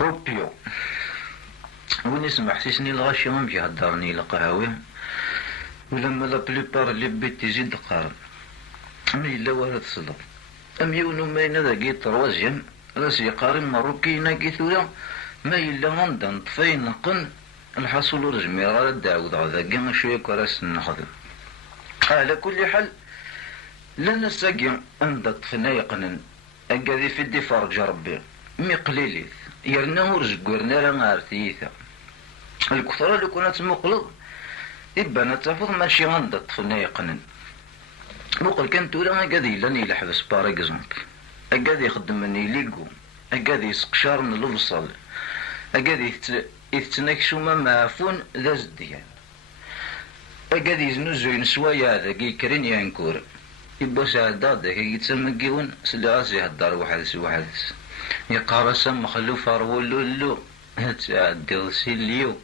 روبيو وين يسمع حسيسني الغاشي ممشي هدرني لقهاوي ولما لا بليبار اللي بيت يزيد قارن أم إلا ولا تصدر أم يونو ماين ذاكي تروازيام راسي قارن مروكي ناكي ثورا ما إلا غندا نطفين نقن الحصول رجمي راه داود غذاكي شوية كراس نخدم. على كل حال لنا ساقي عند طفنا يقنن أكادي في دي فرج ربي مي قليليت يرنا ورزق ورنا راه عارتيثا الكثرة اللي كانت مقلض إبان تفض ماشي عند طفنا يقنن وقل كان تورا أكادي لاني لحبس بارك زنط أكادي يخدم مني ليكو أكادي يسقشار من الفصل أكادي يتناكسو ما معفون ذا زديان أكادي يزنوزو ينسوايا هذا كي كرين ينكور يبا ساعدا داك يتسمى كيون سلاسي هدار واحد سي واحد يقارس مخلوف رولو تعدي سيليو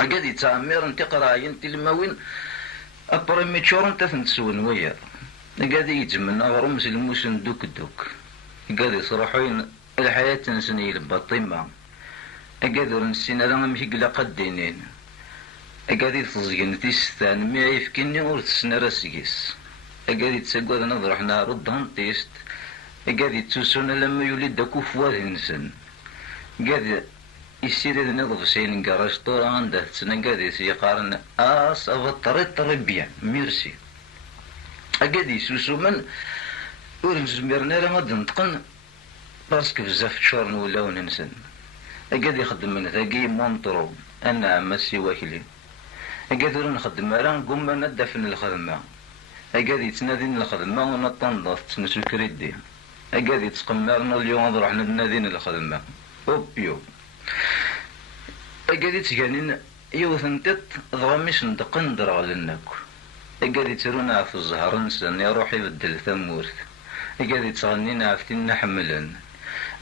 أكادي تعمير انت قراين تلماوين أبريميتشور انت تنتسون ويا أكادي يتمنى غرمس الموسن دوك أكادي صراحين الحياة نسني البطيمة أكادي نسينا لنا مشيكلا قدينين أكادي تزين تيستان مي يفكني ور تسنى راسكيس أكادي تساقود نظر حنا ردهم تيست أكادي تسوسونا لما يولد داكو فواد نسن أكادي يسير إذا نظف سين كراج طورا عنده تسنى أكادي سيقارن صافا طري بيان ميرسي أكادي سوسو من ورنز ميرنا غادي نتقن باسكو بزاف تشهر نولاو ننسن أكادي يخدم من ثاقي مونطرو أنا عماسي واكلي أكادي نخدم راه قم ندفن الخدمة أكادي يتنادين الخدمة ونطنض تنسو كريدي أكادي يتقمرنا اليوم رحنا نادين الخدمة أوبيو أكادي تجانين يوثن تت ضغميش ندقن درغ لناك أكادي ترونا في الزهر نسان يا روحي بدل ثمورث أكادي تغنينا عفتين حملا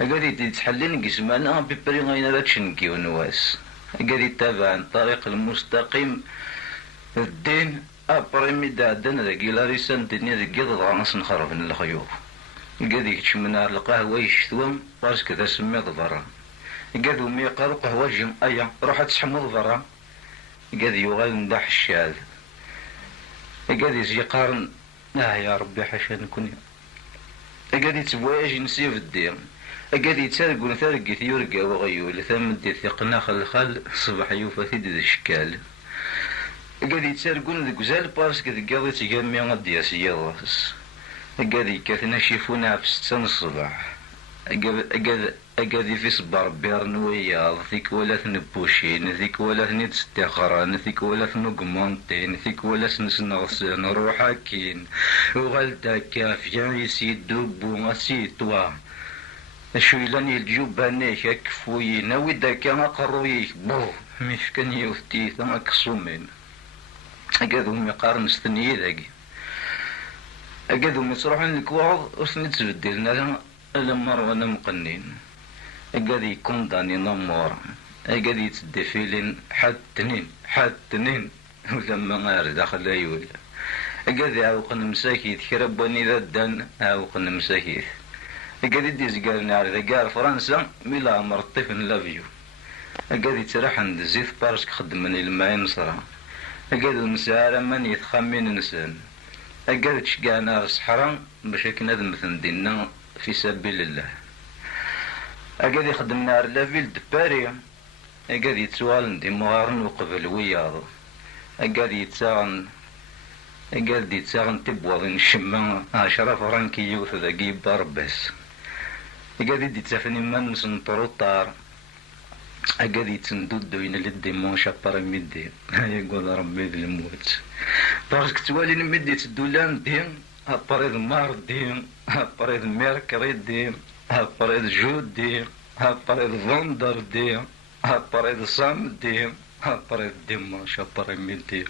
أكادي تتحلين قسمانا ببري غين راتشنكي ونواس أكادي تابع عن طريق المستقيم الدين أبريمي دادنا ذاكي لاريسان الدنيا ذاكي ضغانس نخرب من الخيوط أكادي كتشمنا القهوة يشتوم باسكو ذا سميض برا أكادي مي قالو قهوة جيم أيا روح تسحمض برا أكادي يغال ندح الشاذ أكادي زي قارن يا ربي حاشا نكون أكادي تبواياج نسيف الدين أكادي تسرقون ثرقي يورقا وغيول ثمدي ثقنا خل صبح يوفا ثيد ذا الشكال أكادي تسرقون ذا قزال بارسك ذا قاضي تقامي غدي ياسي راس أكادي كاثنا شيفونا في 6 الصباح أكادي في صبار بيرن وياض ذيك ولا ثنبوشين ذيك ولا ثنستخران ذيك ولا ثنقمانتين ذيك ولا سنسنغسن روحا كين وغالدا كافيان يسيدو بو أسيتوا شويلاني الجوبانيك أكفوي ناوي داكا أقرويك بو ميفكن يوفتي ثم أكسومين أكادو ميقارن ستنيي ذاكي أكادو ميصروحن الكواعض وثني تبدلنا لما روانا مقنين أكادي كونداني نمور أكادي يتدفيلين حد تنين ولما غير داخل أيول أكادي عاوقن مساكيت كرباني ذا الدان عاوقن مساكيت أكادي ديزقارني على ذا فرنسا ميلا عمر الطفل لافيو أكادي تراح عند زيت بارسك خدمني الماين صرا أكادي المساعرة من يتخمين نسان أكادي تشقعنا الصحراء باش كنا مثل دينا في سبيل الله أكادي خدمنا على لافيل دو باري أكادي يتسوال دي مغارن وقبل وياض أكادي يتساغن تبوضين شما 10 فرنكي يوث ذاكي باربس أكادي يتسافني من سنطروطار أكادي يتندودو ين لدي مونشا بارميدي يقول ربي ذي الموت بارسك توالين مدي تدولان دين أبريد ماردين أبريد ميركريدين أبريد جودين أبريد فندردين أبريد صامدين أبريد ديماش أبريد ميدين